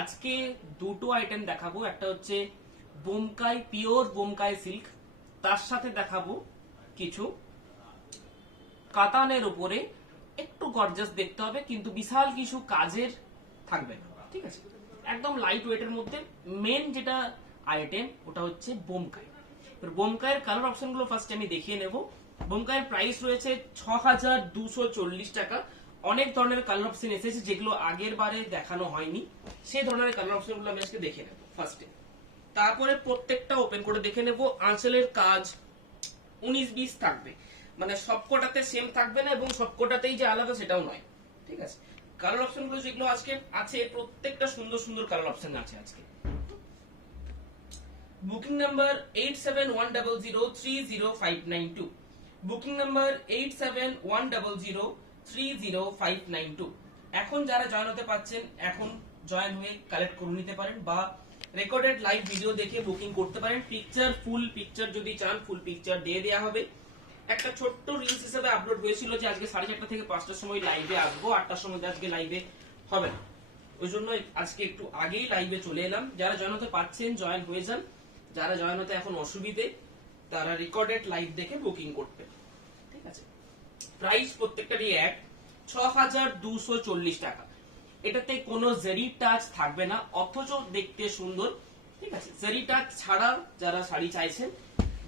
আজকে দুটো আইটেম দেখাবো, একটা হচ্ছে বোমকাই পিওর বোমকাই সিল্ক, তার সাথে দেখাবো কিছু কাতানের উপরে একটু গর্জাস দেখতে হবে কিন্তু বিশাল কিছু কাজের থাকবে না, ঠিক আছে? একদম লাইট ওয়েটের মধ্যে মেন যেটা আইটেম ওটা হচ্ছে বোমকাই। বোমকাইয়ের কালার অপশন গুলো ফার্স্ট আমি দেখিয়ে নেব। বোমকাইয়ের প্রাইস রয়েছে ৬,২৪০ টাকা। অনেক ধরনের কালার অপশন এসেছে যেগুলো আগের বারে দেখানো হয়নি, সেই ধরনের কালার অপশন গুলো আমি আজকে দেখে নেব ফার্স্টে। তারপরে প্রত্যেকটা ওপেন করে দেখে নেব। আঁচলের কাজ ১৯-২০ থাকবে, মানে সবকটাতে সেম থাকবে না এবং সবকটাতেই যে আলাদা সেটাও নয়, ঠিক আছে? কালার অপশন গুলো যেগুলো আজকে আছে প্রত্যেকটা সুন্দর সুন্দর কালার অপশন আছে আজকে। Booking number 8710030592, booking number 8710030592। এখন যারা জয়েন হতে পারছেন এখন জয়েন হয়ে কালেক্ট করে নিতে পারেন বা রেকর্ডেড লাইভ ভিডিও দেখে বুকিং করতে পারেন। পিকচার ফুল পিকচার যদি চান ফুল পিকচার দিয়ে দেওয়া হবে। একটা ছোট্ট রিলস হিসেবে আপলোড হয়েছিল যে আজকে 4:30 থেকে 5টার সময় লাইভে আসবো, 8টার সময় আজকে লাইভে হবে না, ওই জন্য আজকে একটু আগেই লাইভে চলে এলাম। যারা জয়েন হতে পারছেন জয়েন হয়ে যান, যারা জয়েন হতে এখন অসুবিধে তারা রেকর্ডেড লাইভ দেখে বুকিং করবে, ঠিক আছে? প্রাইস প্রত্যেকটারই এক, ৬,২৪০ টাকা। এটাতে কোনো জেরি টাচ থাকবে না, অথচ দেখতে সুন্দর, ঠিক আছে? জেরি টাচ ছাড়া যারা শাড়ি চাইছেন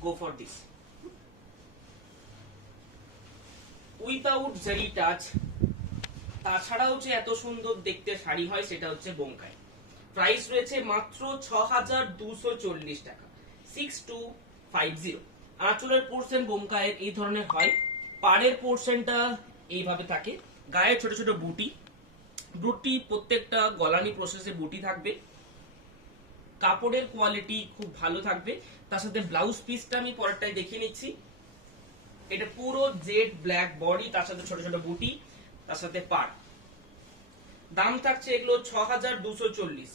go for this. Without Jerry touch তাছাড়াও যে এত সুন্দর দেখতে শাড়ি হয় সেটা হচ্ছে বোমকাই। প্রাইস রয়েছে মাত্র ৬,২৪০ টাকা, 6250। আঁচলের পোর্শন বোমকাইয়ের এই ধরনের হয়, পাড়ের পোর্শনটা এইভাবে থাকে, গায়ে ছোট ছোট বুটি, বুটি প্রত্যেকটা গলানি প্রসেসে বুটি থাকবে, কাপড়ের কোয়ালিটি খুব ভালো থাকবে। তার সাথে ব্লাউজ পিসটা আমি পরেরটাই দেখিয়ে নিচ্ছি। এটা পুরো জেড ব্ল্যাক বডি, তার সাথে ছোট ছোট বুটি, তার সাথে পাড়। দাম থাকছে এগুলো ৬,২৪০,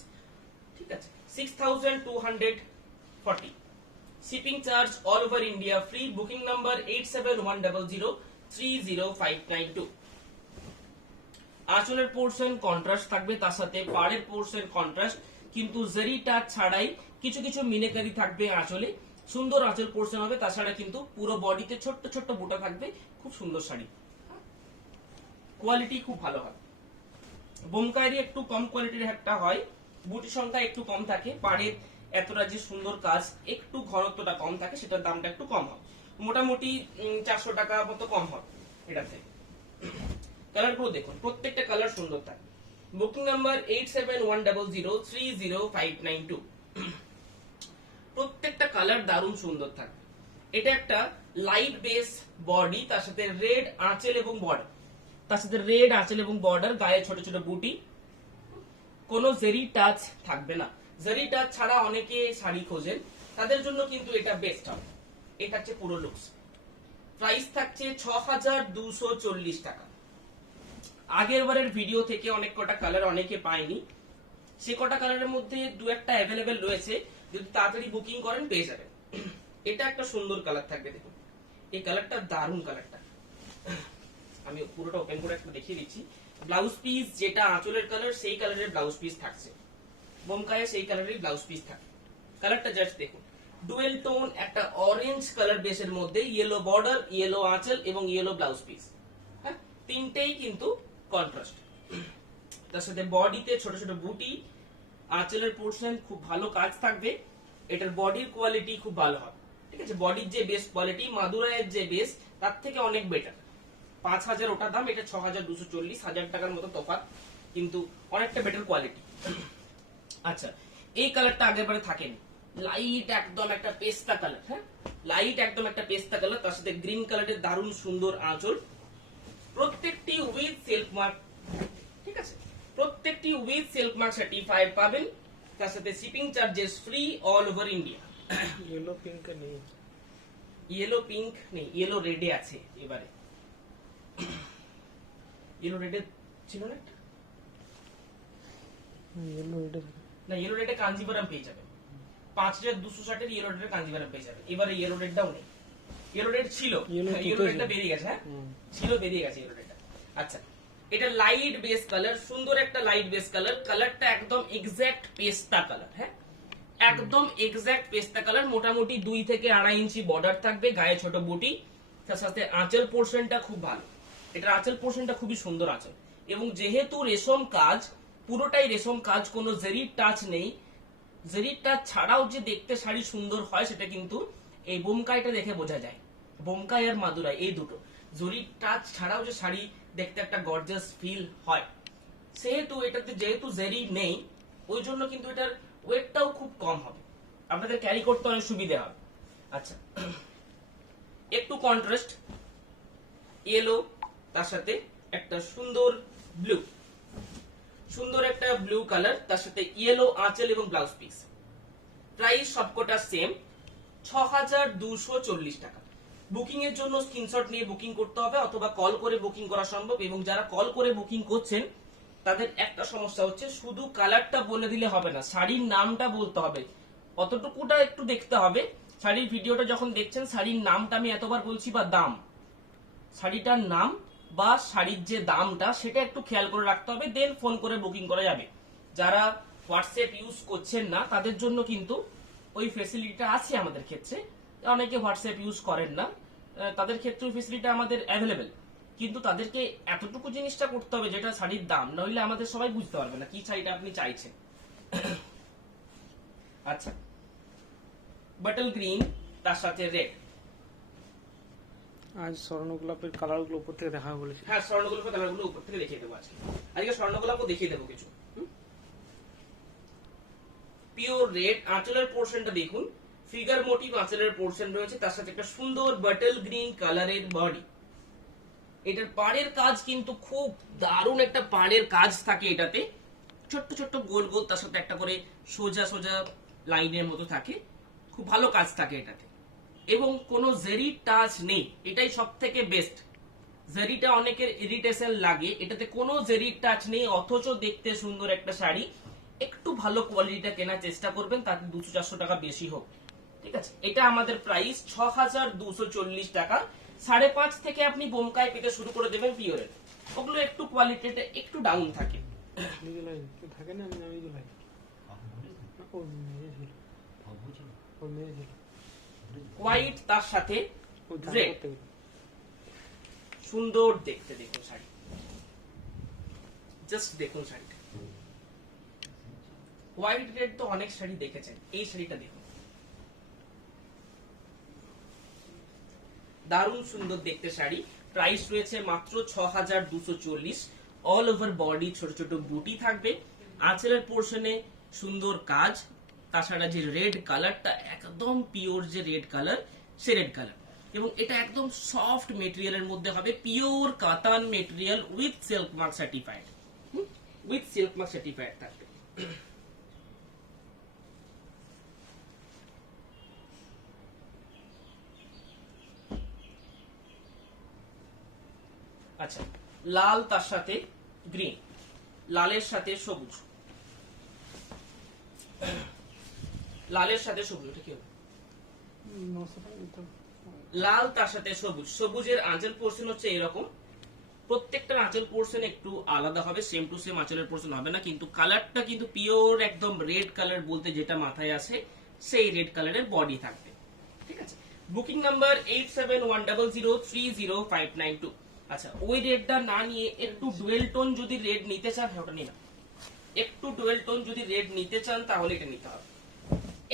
ঠিক আছে? 6240। Shipping charge all over India free. Booking number 8710030592। আঁচলের পোর্শন কন্ট্রাস্ট থাকবে, তার সাথে পাড়ের পোর্শন কন্ট্রাস্ট, কিন্তু জেরি টাচ ছাড়াই কিছু কিছু মিনেকারি থাকবে আঁচলে, সুন্দর আঁচল পোর্শন হবে। তাছাড়া কিন্তু পুরো বডিতে ছোট্ট ছোট্ট বুটা থাকবে, খুব সুন্দর শাড়ি, কোয়ালিটি খুব ভালো হয়। বোমকাইরি একটু কম কোয়ালিটির একটা হয়, বুটি সংখ্যা একটু কম থাকে, পাড়ের এতটা যে সুন্দর কাজ একটু ঘনত্বটা কম থাকে, সেটার দামটা একটু কম হয়, মোটামুটি 400 টাকা মতো কম হয় এটাতে। কালার গুলো দেখুন, প্রত্যেকটা কালার সুন্দর থাকে। Booking number 8710030592। প্রত্যেকটা কালার দারুণ সুন্দর থাকে। এটা একটা লাইট বেস বডি, তার সাথে রেড আঁচল এবং বর্ডার, তার সাথে রেড আঁচল এবং বর্ডার, গায়ে ছোট ছোট বুটি, কোনো জেরি টাচ থাকবে না। জেরি টাচ ছাড়া অনেকে শাড়ি খোঁজেন, তাদের জন্য কিন্তু এটা বেস্ট হবে। এটা হচ্ছে পুরো লুকস। প্রাইস থাকছে ৬,২৪০ টাকা। আগের বারের ভিডিও থেকে অনেক কটা কালার অনেকে পায়নি, সে কটা কালারের মধ্যে দু একটা অ্যাভেলেবেল রয়েছে, যদি তাড়াতাড়ি বুকিং করেন পেয়ে যাবেন। এটা একটা সুন্দর কালার থাকবে, দেখুন এই কালারটা দারুণ কালারটা। আমি পুরোটা ওপেন করে একটু দেখিয়ে দিচ্ছি। ব্লাউজ পিস যেটা আঁচলের কালার সেই কালারের ব্লাউজ পিস থাকছে, বোমকায়ে সেই কালারের ব্লাউজ পিস থাকে। কালারটা জাস্ট দেখুন, ডুয়েল টোন একটা অরেঞ্জ কালার বেসের মধ্যে ইয়েলো বর্ডার, ইয়েলো আঁচল এবং ইয়েলো ব্লাউজ পিস, হ্যাঁ তিনটেই কিন্তু কন্ট্রাস্ট। তার সাথে বডিতে ছোট ছোট বুটি, আঁচলের পোর্শন খুব ভালো কাজ থাকবে। এটার বডির কোয়ালিটি খুব ভালো হবে, ঠিক আছে? বডির যে বেস কোয়ালিটি মাদুরাইয়ের যে বেস তার থেকে অনেক বেটার। ৫,০০০ ওটা দাম, এটা ৬,২৪০, ১,০০০ টাকার মতো তফাৎ, কিন্তু অনেকটা বেটার কোয়ালিটি। আচ্ছা, এই কালারটা আগের বারে থাকেনি, লাইট একদম একটা পেস্তা কালার, হ্যাঁ লাইট একদম একটা পেস্তা কালার, তার সাথে গ্রিন কালারের দারুণ সুন্দর আঁচল, প্রত্যেকটি উইথ সিল্ক মার্ক, ঠিক আছে? প্রত্যেকটি উইথ সিল্ক মার্ক সার্টিফাইড পাবেন, তার সাথে shipping charges free all over India. Yellow pink का नहीं, ইয়েলো পিঙ্ক নেই, ইয়েলো রেডে আছে এবারে। ইয়েলো রেডে ছিল না একটা? येलो इधर না, ইয়েলো রেডে কাঞ্জিভারাম পেয়ে যাবেন, ৫,২৬০ ইয়েলো রেডের কাঞ্জিভারাম পেয়ে যাবেন। এবারে ইয়েলো রেডটাও নেই, ইয়েলো রেড ছিল, ইয়েলো রেডটা বেরিয়ে গেছে, হ্যাঁ ছিল, বেরিয়ে গেছে ইয়েলো রেডটা। আচ্ছা, এটা লাইট বেস কালার, সুন্দর একটা লাইট বেস কালার। কালারটা একদম এক্সাক্ট পেস্তা কালার। হ্যাঁ, একদম এক্সাক্ট পেস্তা কালার। মোটামুটি 2 থেকে 2.5 ইঞ্চি বর্ডার থাকবে, গায়ে ছোট বুটি, তার সাথে আঁচল পোর্শনটা খুব ভালো। এটার আঁচল পোর্শনটা খুবই সুন্দর আঁচল, এবং যেহেতু রেশম কাজ, পুরোটাই রেশম কাজ, কোনো জেরির টাচ নেই। জেরির টাচ ছাড়াও যে দেখতে শাড়ি সুন্দর হয় সেটা কিন্তু এই বোমকাইটা দেখে বোঝা যায়। বোমকাই আর মাদুরাই এই দুটো, জরির টাচ ছাড়াও যে শাড়ি দেখতে একটা গর্জাস ফিল হয়, সেহেতু এটাতে যেহেতু জেরি নেই, ওই জন্য কিন্তু এটার ওয়েটটাও খুব কম হবে, আপনাদের ক্যারি করতে অনেক সুবিধা হবে। আচ্ছা, একটু কন্ট্রাস্ট ইয়েলো, তার সাথে একটা সুন্দর ব্লু, সুন্দর একটা ব্লু কালার, তার সাথে ইয়েলো আঁচল এবং ব্লাউজ পিস। প্রাইস সবকটা সেম, 6240 টাকা। বুকিং এর জন্য স্ক্রিনশট নিয়ে বুকিং করতে হবে, অথবা কল করে বুকিং করা সম্ভব। এবং যারা কল করে বুকিং করছেন তাদের একটা সমস্যা হচ্ছে, শুধু কালারটা বলে দিলে হবে না, শাড়ির নামটা বলতে হবে, অতটুকুটা একটু দেখতে হবে। শাড়ির ভিডিওটা যখন দেখছেন, শাড়ির নামটা আমি এতবার বলছি, বা দাম, শাড়িটার নাম বা শাড়ির যে দামটা সেটা একটু খেয়াল করে রাখতে হবে, দেন ফোন করে বুকিং করা যাবে। যারা হোয়াটসঅ্যাপ ইউজ করছেন না তাদের জন্য কিন্তু ওই ফেসিলিটিটা আছে আমাদের ক্ষেত্রে। অনেকে হোয়াটসঅ্যাপ ইউজ করেন না, তাদের ক্ষেত্রে ওই ফেসিলিটি আমাদের অ্যাভেলেবেল। কিন্তু তাদেরকে এতটুকু জিনিসটা করতে হবে, যেটা শাড়ির দাম, নইলে আমাদের সবাই বুঝতে পারবে না কি শাড়িটা আপনি চাইছেন। আচ্ছা, বাটল গ্রিন, তার সাথে রেড। আজ স্বর্ণগোলাপের কালারগুলো উপর থেকে দেখা বলেছে। হ্যাঁ, স্বর্ণগোলাপের কালারগুলো উপর থেকে দেখিয়ে দেবো আজকে। আজকে স্বর্ণগোলাপও দেখিয়ে দেবো কিছু। পিওর রেড, আঁচলের পোর্শনটা দেখুন, ফিগার মোটিভ আঁচলের পোর্শন রয়েছে, তার সাথে একটা সুন্দর বাটল গ্রিন কালারের বডি। এটার পাড়ের কাজ কিন্তু খুব দারুণ একটা পাড়ের কাজ থাকে এটাতে, ছোট্ট ছোট্ট গোল গোল, তার সাথে একটা করে সোজা সোজা লাইনের মতো থাকে, খুব ভালো কাজ থাকে এটাতে। এবং কোনো জেরি টাচ নেই, এটাই সব থেকে বেস্ট। জেরিটা অনেকের ইরিটেশন লাগে, এটাতে কোনো জেরি টাচ নেই, অথচ দেখতে সুন্দর একটা শাড়ি। একটু ভালো কোয়ালিটিটা কেনার চেষ্টা করবেন, তাতে 200-400 টাকা বেশি হোক, ঠিক আছে। এটা আমাদের প্রাইস 6240 টাকা। 5.5 থেকে আপনি বোমকাই পেতে শুরু করে দেবেন পিওরের, ওগুলো একটু কোয়ালিটিটা একটু ডাউন থাকে। থাকে না, আমি নামিয়ে দিলাই। ও মেয়ে ছিল, ও মেয়ে ছিল। হোয়াইট, তার সাথে ও ধান রেড, করতে গেছে। সুন্দর দেখতে। দেখুন শাড়ি, জাস্ট দেখুন শাড়িটা। হোয়াইট রেড তো অনেক শাড়ি দেখেছেন, এই শাড়িটা দেখুন, দারুণ সুন্দর দেখতে শাড়ি। প্রাইস রয়েছে মাত্র 6240। অল ওভার বডি ছোট ছোট বুটি থাকবে, আঁচলের পোর্শনে সুন্দর কাজ, তাছাড়া যে রেড কালারটা একদম পিওর যে রেড কালার, সে রেড কালার। এবং এটা একদম সফট মেটেরিয়ালের মধ্যে হবে, পিওর কাতান material with silk mark certified, with silk mark certified থাকবে। আচ্ছা, লাল, তার সাথে গ্রিন, লালের সাথে সবুজ, লালের সাথে সবুজ, এটা কি হবে? 900 টাকা দিতে হবে। লাল তার সাথে সবুজ। সবুজের আঁচল পোর্শন হচ্ছে এরকম, প্রত্যেকটার আঁচল পোর্শন একটু আলাদা হবে, সেম টু সেম আঁচলের পোর্শন হবে না, কিন্তু কালারটা কিন্তু পিওর একদম রেড কালার বলতে যেটা মাথায় আসে সেই রেড কালারের বডি থাকবে, ঠিক আছে। Booking number 8710030592। আচ্ছা, ওই রেডটা না নিয়ে একটু ডুয়েল টোন যদি রেড নিতে চান, ওটা নিন, একটু ডুয়েল টোন যদি রেড নিতে চান তাহলে এটা নিতে হবে।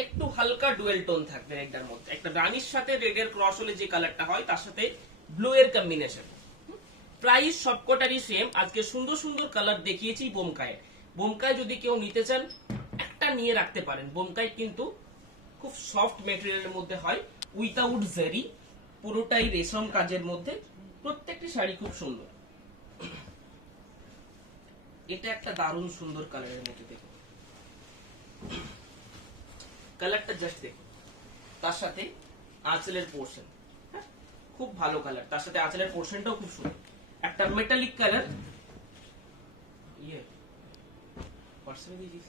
একটু হালকা ডুয়েল টোন থাকবে রেডটার মধ্যে, একটা রানির সাথে রেডের ক্রস হলে যে কালারটা হয় তার সাথে ব্লু এর কম্বিনেশন। প্রাইস সবকটারই সেম। আজকে সুন্দর সুন্দর কালার দেখিয়েছি বোমকায়। বোমকায় যদি কেউ নিতে চান একটা নিয়ে রাখতে পারেন। বোমকাই কিন্তু খুব সফট মেটেরিয়ালের মধ্যে হয়, উইথাউট জেরি, পুরোটাই রেশম কাজের মধ্যে, প্রত্যেকটি শাড়ি খুব সুন্দর। এটা একটা দারুণ সুন্দর কালারের মধ্যে, দেখুন কালারটা জাস্ট দেখুন, তার সাথে আঁচলের পোর্শন, খুব ভালো কালার, তার সাথে আঁচলের পোর্শনটাও খুব সুন্দর, একটা মেটালিক কালার। ইয়ে হোয়াটসঅ্যাপে দিয়েছিস?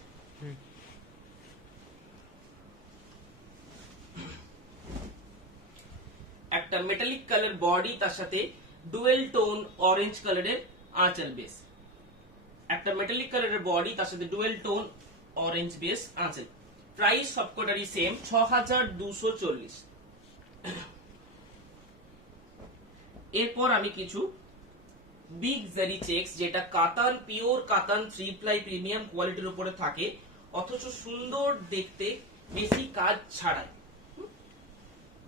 একটা মেটালিক কালার বডি, তার সাথে ডুয়েল টোন অরেঞ্জ কালারের আঁচল বেস, একটা মেটালিক কালারের বডি, তার সাথে ডুয়েল টোন অরেঞ্জ বেস আঁচল। প্রাইস সবকটারই সেম 6240। এরপর আমি কিছু বিগ জারি চেকস, যেটা কাতান, পিওর কাতান 3 প্লাই প্রিমিয়াম কোয়ালিটির উপরে থাকে, অথচ সুন্দর দেখতে, বেশি কাজ ছাড়াই,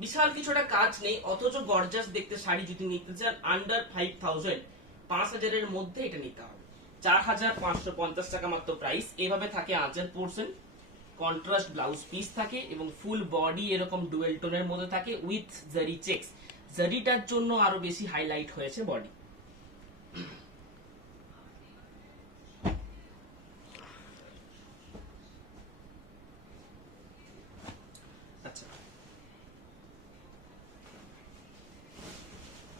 বিশাল কিছুটা কাজ নেই, অথচ গর্জাস দেখতে শাড়ি যদি নিতে চান আন্ডার 5000, 5000 এর মধ্যে এটা নিতে হবে। 4550 টাকা মাত্র প্রাইস। এভাবে থাকে আঁচল পোর্শন, কন্ট্রাস্ট ব্লাউজ পিস থাকে এবং ফুল বডি এরকম ডুয়েল টোনের মধ্যে থাকে উইথ জারি চেকস। জারিটার জন্য আরো বেশি হাইলাইট হয়েছে বডি। আচ্ছা,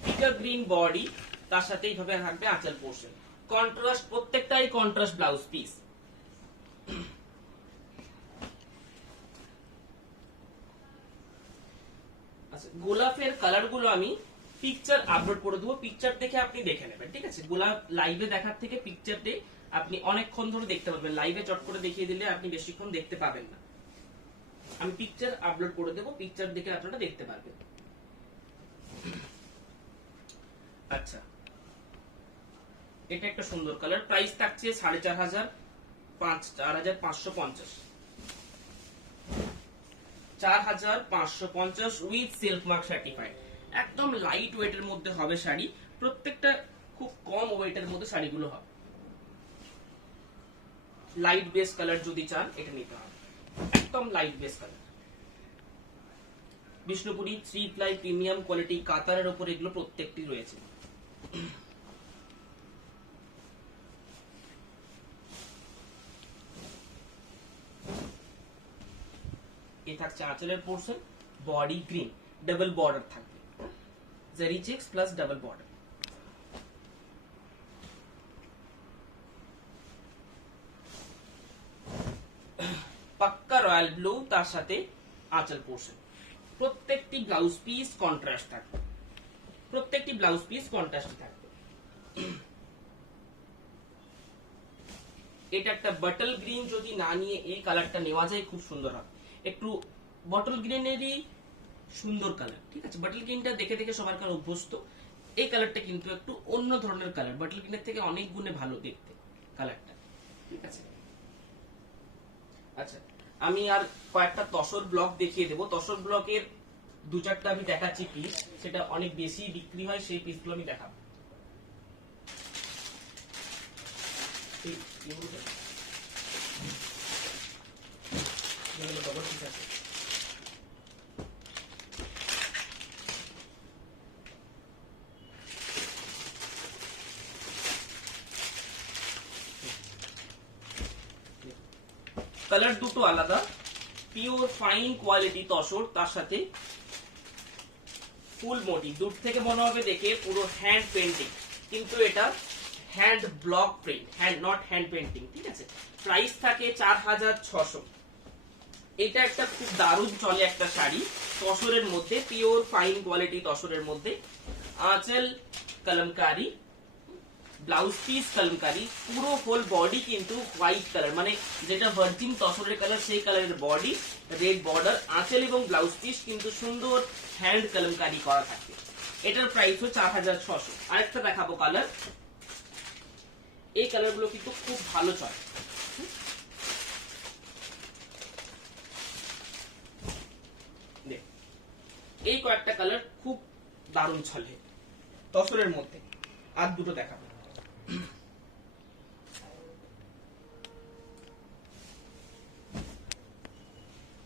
পিকার গ্রিন বডি, তার সাথে এইভাবে থাকবে আঁচল পোর্শন, কন্ট্রাস্ট, প্রত্যেকটাই কন্ট্রাস্ট ব্লাউজ পিস। আচ্ছা, গোলাপের কালার গুলো আমি পিকচার আপলোড করে দেবো, পিকচার দেখে আপনি দেখে নেবেন, ঠিক আছে? গোলাপ লাইভে দেখার থেকে পিকচারতে আপনি অনেকক্ষণ ধরে দেখতে পাবেন, লাইভে চট করে দেখিয়ে দিলে আপনি বেশিক্ষণ দেখতে পাবেন না। আমি পিকচার আপলোড করে দেবো, পিকচার দেখে আপনারা দেখতে পারবেন। আচ্ছা, এটা একটা সুন্দর কালার, প্রাইস থাকছে 4500, 4550, 4550 উইথ সিল্ক মার্ক সার্টিফাইড। একদম লাইট ওয়েটের মধ্যে হবে শাড়ি, প্রত্যেকটা খুব কম ওয়েটের মধ্যে শাড়িগুলো হবে। লাইট বেস কালার যদি চান এটা নিতে হবে, একদম light base colour. Bishnupuri 3 ply premium quality কাতারের উপর এগুলো প্রত্যেকটি রয়েছে। এই থাকছে আঁচলের portion, body green, double border থাকবে, জারি চেকস প্লাস ডাবল বর্ডার। পাক্কা রয়্যাল ব্লু, তার সাথে আঁচল পোর্শন। প্রত্যেকটি ব্লাউজ পিস কন্ট্রাস্ট থাকবে, প্রত্যেকটি ব্লাউজ পিস কন্ট্রাস্ট থাকবে। এটা একটা বটল গ্রিন, যদি না নিয়ে এই কালারটা নেওয়া যায় খুব সুন্দর হবে। একটু বটল গ্রিনেরই সুন্দর কালার, ঠিক আছে? বটল গ্রিনটা দেখে দেখে সবার কাছে অভ্যস্ত, এই কালারটা কিন্তু একটু অন্য ধরনের কালার, বটল গ্রিনের থেকে অনেক গুণে ভালো দেখতে কালারটা, ঠিক আছে? আচ্ছা, আমি আর কয়েকটা তসর ব্লক দেখিয়ে দেবো। তসর ব্লকের 2-4টা আমি দেখাচ্ছি পিস, সেটা অনেক বেশি বিক্রি হয়, সেই পিসগুলো আমি দেখাবো। কালার দুটো আলাদা, পিওর ফাইন কোয়ালিটি তসর, তার সাথে ফুল মোটিভ। দূর থেকে মনে হবে দেখে পুরো হ্যান্ড পেন্টিং, কিন্তু এটা hand block print, hand not hand painting, ঠিক আছে? প্রাইস থাকে 4600। এটা একটা খুব দারুণ চলে একটা শাড়ি তসরের মধ্যে, পিওর ফাইন কোয়ালিটি তসরের মধ্যে। আঁচল কলমকারি, ব্লাউজ পিস কলমকারি, পুরো হোল বডি কিন্তু হোয়াইট কালার, মানে যেটা ভার্জিন তসরের কালার সেই কালারের বডি, রেড বর্ডার, আঁচল এবং ব্লাউজ পিস কিন্তু সুন্দর হ্যান্ড কলমকারি করা থাকে। এটার প্রাইস হচ্ছে 4600। আরেকটা দেখাবো কালার, এই কালার গুলো কিন্তু খুব ভালো চলে। এই কয়েকটা কালার খুব দারুণ চলে তসরের মধ্যে। আর দুটো দেখাবো।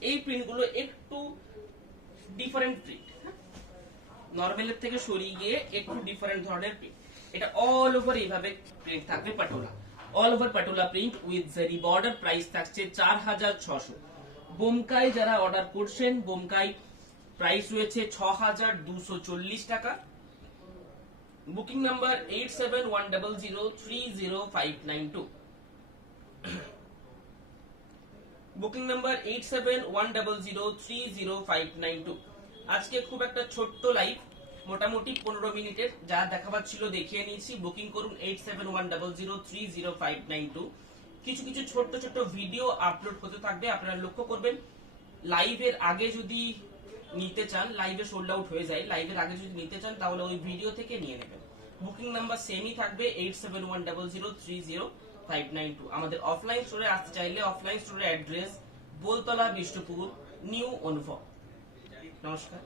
এই প্রিন্ট গুলো একটু ডিফারেন্ট প্রিন্ট, নরমালের থেকে সরিয়ে গিয়ে একটু ডিফারেন্ট ধরনের প্রিন্ট। এটা অল ওভার এইভাবে প্রিন্ট থাকবে, patola, all over patola print with জারি বর্ডার। প্রাইস থাকছে 4600। বোমকাই যারা অর্ডার করছেন, বোমকাই প্রাইস রয়েছে 6240 টাকা। Booking number 8710030592, booking number 8710030592। আজকে খুব একটা ছোট্ট লাইভ, মোটামুটি 15 মিনিটের যা দেখাবার ছিল দেখিয়ে নিয়েছি। বুকিং করুন 8710030592। কিছু কিছু ছোট্ট ছোট্ট ভিডিও আপলোড হতে থাকবে, আপনারা লক্ষ্য করবেন। লাইভের আগে যদি নিতে চান, লাইভে সোল্ড আউট হয়ে যায়, লাইভের আগে যদি নিতে চান তাহলে ওই ভিডিও থেকে নিয়ে নেবেন। বুকিং নাম্বার সেমই থাকবে 8710030592। আমাদের অফলাইন স্টোরে আসতে চাইলে অফলাইন স্টোরের অ্যাড্রেস বোলতলা, বিষ্ণুপুর, নিউ অনুভব। নমস্কার।